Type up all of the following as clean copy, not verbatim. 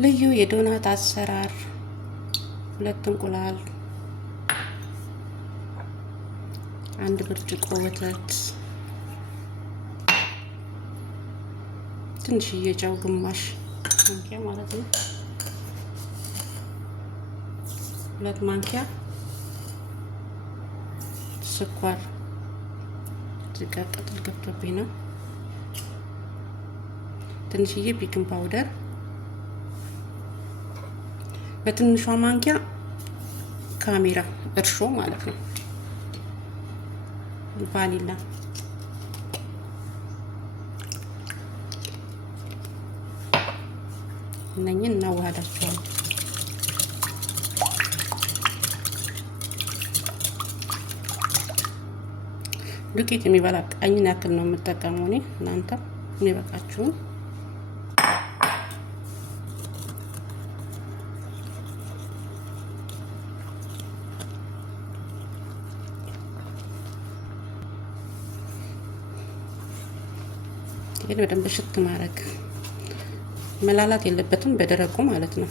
ልዩ የዶናት አሰራር 2 እንቁላል፣ 1 ብርጭቆ ወተት፣ ትንሽዬ ጨው ግማሽ ማንኪያ ማለት ነው፣ 2 ማንኪያ ስኳር ዝቃቀጥል ገብቶብኝ ነው፣ ትንሽዬ ቤኪንግ ፓውደር፣ በትንሿ ማንኪያ ካሜራ እርሾ ማለት ነው፣ ቫኒላ፣ እነኝን እናዋሃዳቸዋለን። ዱቄት የሚበላ ቀኝን ያክል ነው የምጠቀመው እኔ። እናንተ የሚበቃችሁን ይሄን በደንብ ሽት ማድረግ፣ መላላት የለበትም በደረቁ ማለት ነው።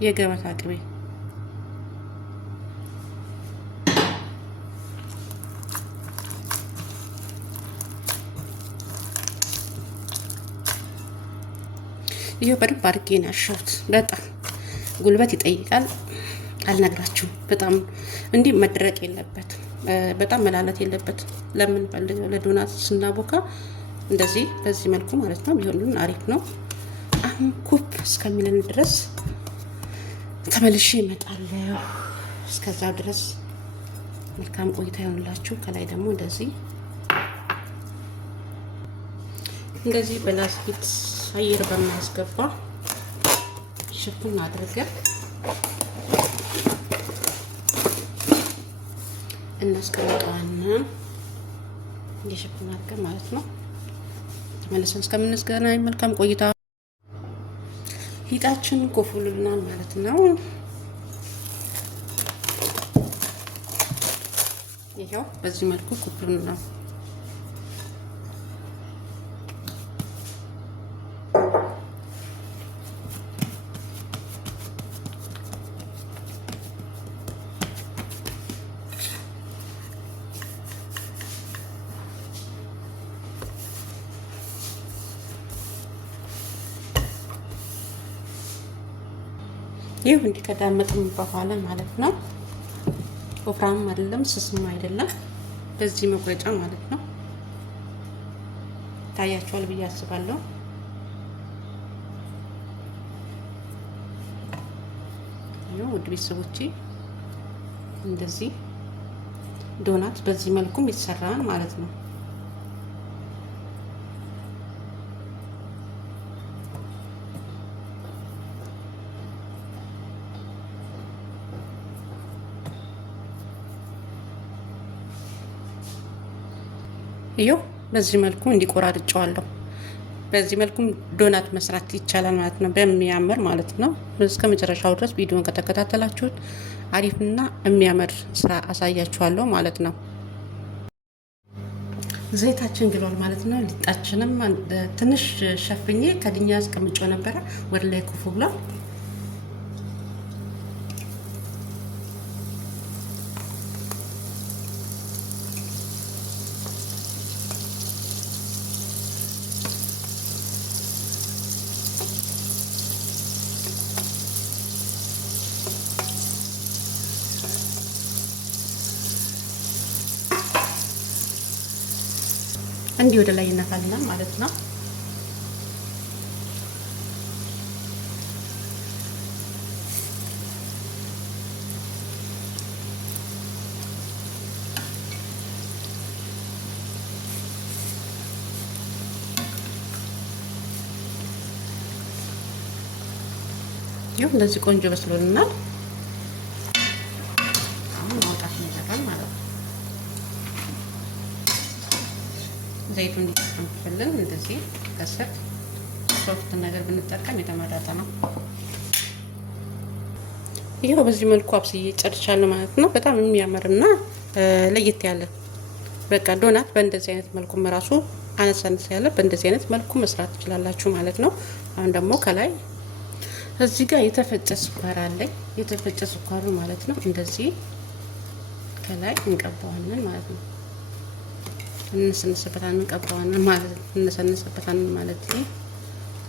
የገበታ ቅቤ ይሄው በደንብ አድርጌ ነው ያሸሁት። በጣም ጉልበት ይጠይቃል አልነግራችሁም። በጣም እንዲህ መድረቅ የለበትም፣ በጣም መላላት የለበትም። ለምን ፈልገው ለዶናት ስናቦካ እንደዚህ በዚህ መልኩ ማለት ነው ቢሆን አሪፍ ነው። አሁን ኩፕ እስከሚለን ድረስ ተመልሼ እመጣለሁ። እስከዛው ድረስ መልካም ቆይታ ይሆንላችሁ። ከላይ ደግሞ እንደዚህ በላስቲክ አየር በማያስገባ ሽፍን አድርገን እናስቀምጠዋለን። የሽፍን አድርገን ማለት ነው። ተመልሰን እስከምንገናኝ መልካም ቆይታ። ሊጣችን ኮፍሉልናል ማለት ነው። ይሄው በዚህ መልኩ ኮፍሉልናል። ይሄው እንዲቀዳመጥም በኋላ ማለት ነው። ወፍራም አይደለም ስስም አይደለም። በዚህ መቁረጫ ማለት ነው። ታያችኋል ብዬ አስባለሁ። ይሄው ውድ ቤተሰቦቼ እንደዚህ ዶናት በዚህ መልኩም ይሰራል ማለት ነው። ይሄው በዚህ መልኩ እንዲቆራርጫዋለሁ። በዚህ መልኩም ዶናት መስራት ይቻላል ማለት ነው፣ በሚያምር ማለት ነው። እስከ መጨረሻው ድረስ ቪዲዮን ከተከታተላችሁት አሪፍና የሚያምር ስራ አሳያችኋለሁ ማለት ነው። ዘይታችን ግሏል ማለት ነው። ሊጣችንም ትንሽ ሸፍኜ ከድኛ አስቀምጬው ነበረ፣ ወደ ላይ ኩፍ ብሏል። እንዲህ ወደ ላይ ይነፋልናል ማለት ነው። ይኸው እንደዚህ ቆንጆ በስሎልናል። አሁን ማውጣት ይዘጋል ማለት ነው። ዘይቱ እንዲጠቀምልን እንደዚህ ከስር ሶፍት ነገር ብንጠቀም የተመረጠ ነው። ይሄው በዚህ መልኩ አብስዬ ጨርሻለሁ ማለት ነው። በጣም የሚያምርና ለየት ያለ በቃ ዶናት በእንደዚህ አይነት መልኩ ራሱ አነሳነስ ያለ በእንደዚህ አይነት መልኩ መስራት ትችላላችሁ ማለት ነው። አሁን ደግሞ ከላይ እዚህ ጋር የተፈጨ ስኳር አለኝ። የተፈጨ ስኳሩ ማለት ነው እንደዚህ ከላይ እንቀባዋለን ማለት ነው። እንሰንስበታለን እንቀባዋለን ማለት ነው። እንሰንስበታለን ማለት ነው።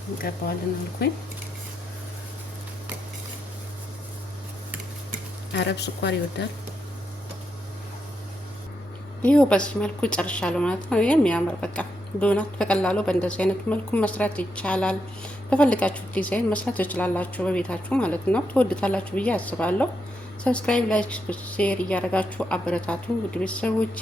እንቀባዋለን አልኩኝ። አረብ ስኳር ይወዳል። ይሄው በዚህ መልኩ ጨርሻለሁ ማለት ነው። የሚያምር በቃ ዶናት በቀላሉ በእንደዚህ አይነት መልኩ መስራት ይቻላል። በፈልጋችሁ ዲዛይን መስራት ትችላላችሁ በቤታችሁ ማለት ነው። ትወዱታላችሁ ብዬ አስባለሁ። ሰብስክራይብ፣ ላይክ፣ ሼር እያደረጋችሁ አበረታቱ ውድ ቤተሰቦቼ።